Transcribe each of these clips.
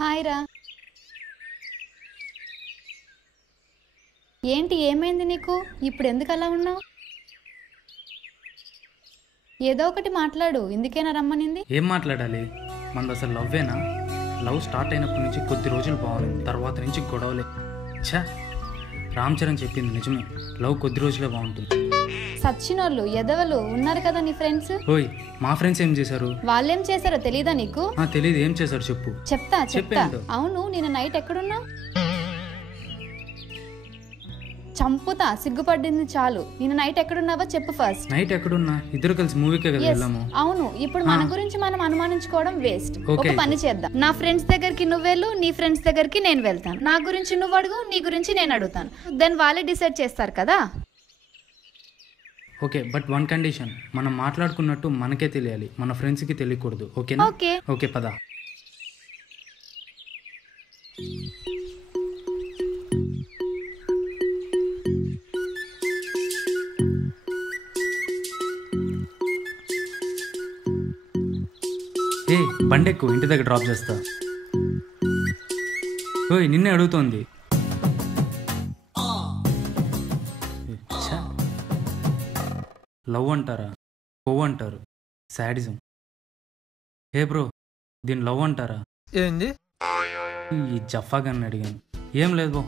Hi రా. ఏంటి ఏమైంది నీకు? ఇప్పుడు ఎందుకు అలా ఉన్నావు? ఏదో ఒకటి మాట్లాడు. ఇందుకేనా రమ్మనింది? ఏం మాట్లాడాలి? మనది అసలు లవ్వేనా? లవ్ స్టార్ట్ అయినప్పటి నుంచి కొద్ది రోజులు బాగుంది, తర్వాత నుంచి గొడవలే. ఛా, రామ్ చరణ్ చెప్పింది నిజమే, లవ్ కొద్ది రోజులే బాగుంటుంది. సచ్చినోళ్ళు ఎదవలు ఉన్నారు కదా నీ ఫ్రెండ్స్. ఓయ్, మా ఫ్రెండ్స్ ఏం చేశారు? వాళ్ళేం చేశారో తెలీదా నీకు? తెలీదు. ఏం చేశారు చెప్పు. చెప్తా. అవును, నిన్న నైట్ ఎక్కడున్నా? చంపుతా, సిగ్గుపడింది చాలు. నిన్న నైట్ ఎక్కడున్నావో చెప్పు ఫస్ట్. నైట్ ఎక్కడున్నా? ఇద్దరు కలిసి మూవీకే కదా వెళ్ళాము. అవును, ఇప్పుడు మన గురించి మనం అనుమానించుకోవడం వేస్ట్. ఒక పని చేద్దాం, నా ఫ్రెండ్స్ దగ్గరికి నువ్వు వెళ్ళు, నీ ఫ్రెండ్స్ దగ్గరికి నేను వెళ్తాను. నా గురించి నువ్వు అడుగు, నీ గురించి నేను అడుగుతాను. దెన్ వాళ్ళే డిసైడ్ చేస్తారు కదా. ఓకే, బట్ వన్ కండిషన్, మనం మాట్లాడుకున్నట్టు మనకే తెలియాలి, మన ఫ్రెండ్స్కి తెలియకూడదు. ఓకేనా? ఓకే పద. ఏ బండెక్కు, ఇంటి దగ్గర డ్రాప్ చేస్తా. ఓయ్, నిన్నే అడుగుతోంది. లవ్ అంటారా? కొవ్వు అంటారు. సాడిజం. హే బ్రో, దీని లవ్ అంటారా? ఏంది? ఈ జఫాగాన్ని అడిగాను. ఏం లేదు బో.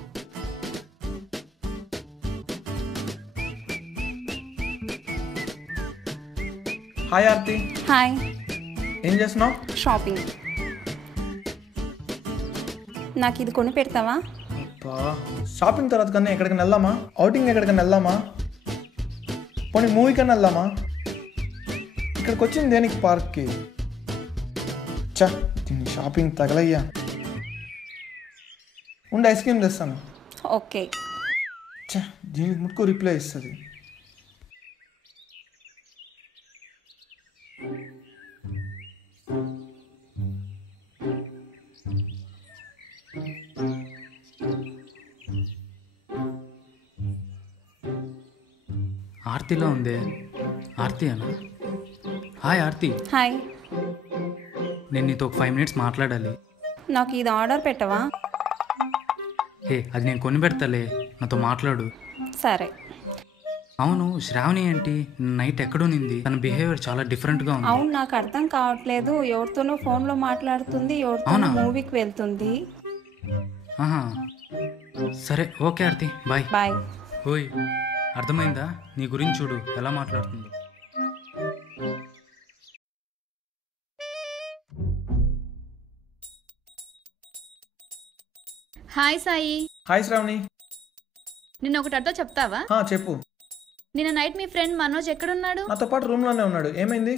హాయ్ ఆర్తి. హాయ్. ఏం చేస్తున్నావు? షాపింగ్. నాకు ఇది కొని పెడతావా? షాపింగ్ తర్వాత కన్నా ఎక్కడికైనా వెళ్దామా? అవుటింగ్ ఎక్కడికైనా వెళ్దామా? పోనీ మూవీ కన్నా వెళ్దామా? ఇక్కడికి వచ్చింది దేనికి? పార్క్కి. చా, దీన్ని షాపింగ్ తగలయ్యా. ఉండి ఐస్ క్రీమ్ తెస్తాను. ఓకే. చా, దీనికి ముట్టుకు రిప్లై ఇస్తుంది. ఆర్తిలో ఉంది. ఆర్తి అన్న. హాయ్ ఆర్తి. హాయ్. నేను నీతో ఒక 5 minutes మాట్లాడాలి. నాకు ఇది ఆర్డర్ పెట్టవా? హే, అది నేను కొని పెడతాలే, నాతో మాట్లాడు. సరే. అవును, శ్రావణి ఏంటి నైట్ ఎక్కడునింది? తన బిహేవియర్ చాలా డిఫరెంట్గా ఉంది. అవును, నాకు అర్థం కావట్లేదు. ఎవరితోనో ఫోన్లో మాట్లాడుతుంది, ఎవరితోనో మూవీకి వెళ్తుంది. ఆహా, సరే ఓకే ఆర్తి, బాయ్. బాయ్. ఓయ్, అర్థమైందా? నీ గురించి చూడు ఎలా మాట్లాడుతుందో. హాయ్ సాయి. హాయ్ శ్రావణి. నిన్న ఒకటి అర్థం చెప్తావా? చెప్పు. నిన్న నైట్ మీ ఫ్రెండ్ మనోజ్ ఎక్కడున్నాడు? నాతో పాటు రూమ్ లోనే ఉన్నాడు. ఏమైంది?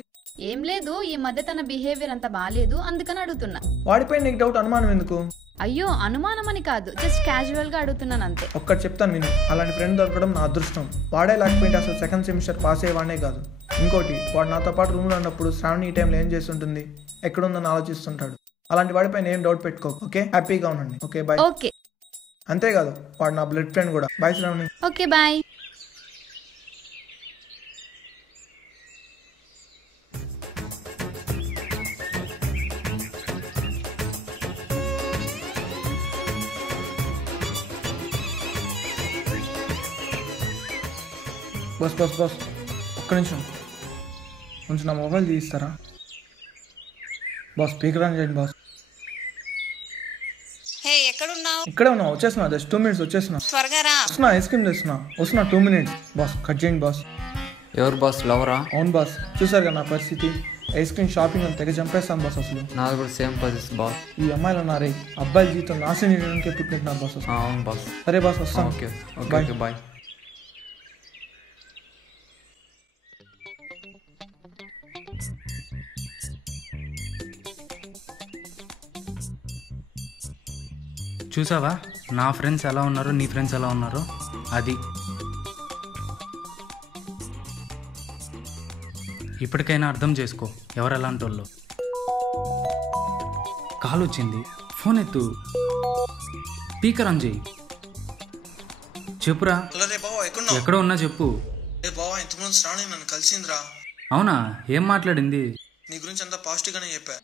ఏం లేదు, ఈ మధ్య తన బిహేవియర్ అంత బాలేదు, అందుకని అడుగుతున్నా. వాడిపై నీకు డౌట్, అనుమానం ఎందుకు? అయ్యో, అనుమానం అని కాదు, జస్ట్ క్యాజువల్ గా అడుగుతున్నాను అంతే. ఒక్కటి చెప్తాను విను, అలాంటి ఫ్రెండ్ దొరకడం నా అదృష్టం. వాడే లేకపోయింటే అసలు సెకండ్ సెమిస్టర్ పాస్ అయ్యేవాడే కాదు. ఇంకోటి, వాడు నాతో పాటు రూమ్లో ఉన్నప్పుడు శ్రావణి ఈ టైంలో ఏం చేస్తుంటుంది, ఎక్కడుందని ఆలోచిస్తుంటాడు. అలాంటి వాడిపైన ఏం డౌట్ పెట్టుకో. ఓకే, హ్యాపీగా ఉండండి. Okay bye. ఓకే. అంతేకాదు, వాడు నా బ్లడ్ ఫ్రెండ్ కూడా. బాయ్ శ్రావణి. Okay bye. బస్ ఒక్క నిమిషం కొంచెం నా మొబైల్ తీస్తారా? బాస్ స్పీకర్ ఆన్ చేయండి. బాస్ ఇక్కడే ఉన్నా, వచ్చేస్తున్నా. జస్ట్ 2 minutes వచ్చేస్తున్నా. వస్తున్నా, ఐస్ క్రీమ్ తెస్తున్నా. వస్తున్నా 2 minutes. బాస్ కట్ చేయండి బాస్. ఎవరు బాస్? లవరా? అవును బాస్, చూసారు కదా నా పరిస్థితి. ఐస్ క్రీమ్ షాపింగ్ అని తెగ చంపేస్తాను బాస్. అసలు నాది కూడా సేమ్ పరిస్థితి బాస్. ఈ అమ్మాయిలు ఉన్నారే, అబ్బాయిల జీవితం నాశనం చేయడానికే పుట్టినట్టున్నారు బాస్. అవును బాస్. సరే బాస్, వస్తాను. Okay okay bye. చూసావా నా ఫ్రెండ్స్ ఎలా ఉన్నారో, నీ ఫ్రెండ్స్ ఎలా ఉన్నారో? అది ఇప్పటికైనా అర్థం చేసుకో ఎవరు ఎలాంటి వాళ్ళు. కాల్ వచ్చింది, ఫోన్ ఎత్తు. స్పీకర్ ఆన్ చేయి. చెప్పురా. ఎక్కడ ఉన్నా చెప్పు. నన్ను కలిసిందిరా. అవునా? ఏం మాట్లాడింది? నీ గురించి అంతా పాజిటివ్ గానే చెప్పా.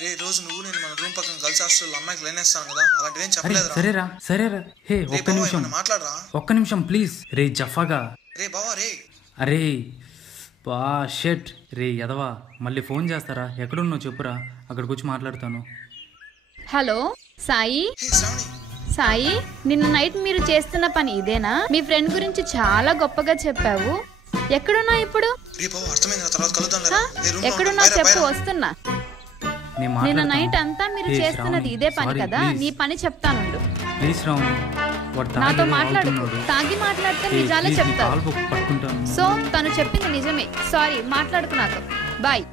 రే రోజు నువ్వు నేను మన రూమ్ పక్కన గర్ల్స్ హాస్టల్ అమ్మాయికి లైన్ వేస్తాను కదా అలాంటివేం అరే చెప్పలేదురా. సరేరా హే రే బావా ఏమన్నా మాట్లాడరా. ఒక్క నిమిషం ప్లీజ్ రే జఫాగా. రే బావా రే. అరే బా షెట్ రే ఎదవా మళ్ళీ ఫోన్ చేస్తారా? ఎక్కడున్నావు చెప్పురా, అక్కడికి వచ్చి మాట్లాడతాను. హలో సాయి. హే శ్రావణి. సాయి, నిన్న నైట్ మీరు చేస్తున్న పని ఇదేనా? మీ ఫ్రెండ్ గురించి చాలా గొప్పగా చెప్పావు. ఎక్కడున్నావు ఇప్పుడు? రే బావా అర్థమైందిరా, తర్వాత కలుద్దాం లేరా. ఎక్కడున్నావు చెప్పు, వస్తున్నా. నిన్న నైట్ అంతా మీరు చేస్తున్నది ఇదే పని కదా, నీ పని చెప్తానుండు. ప్లీజ్ రావు, నాతో మాట్లాడు. తాగి మాట్లాడితే నిజాలే చెప్తాను. పట్టుకుంటాను. సో తను చెప్పింది నిజమే. సారీ, మాట్లాడుకు నాతో. బాయ్.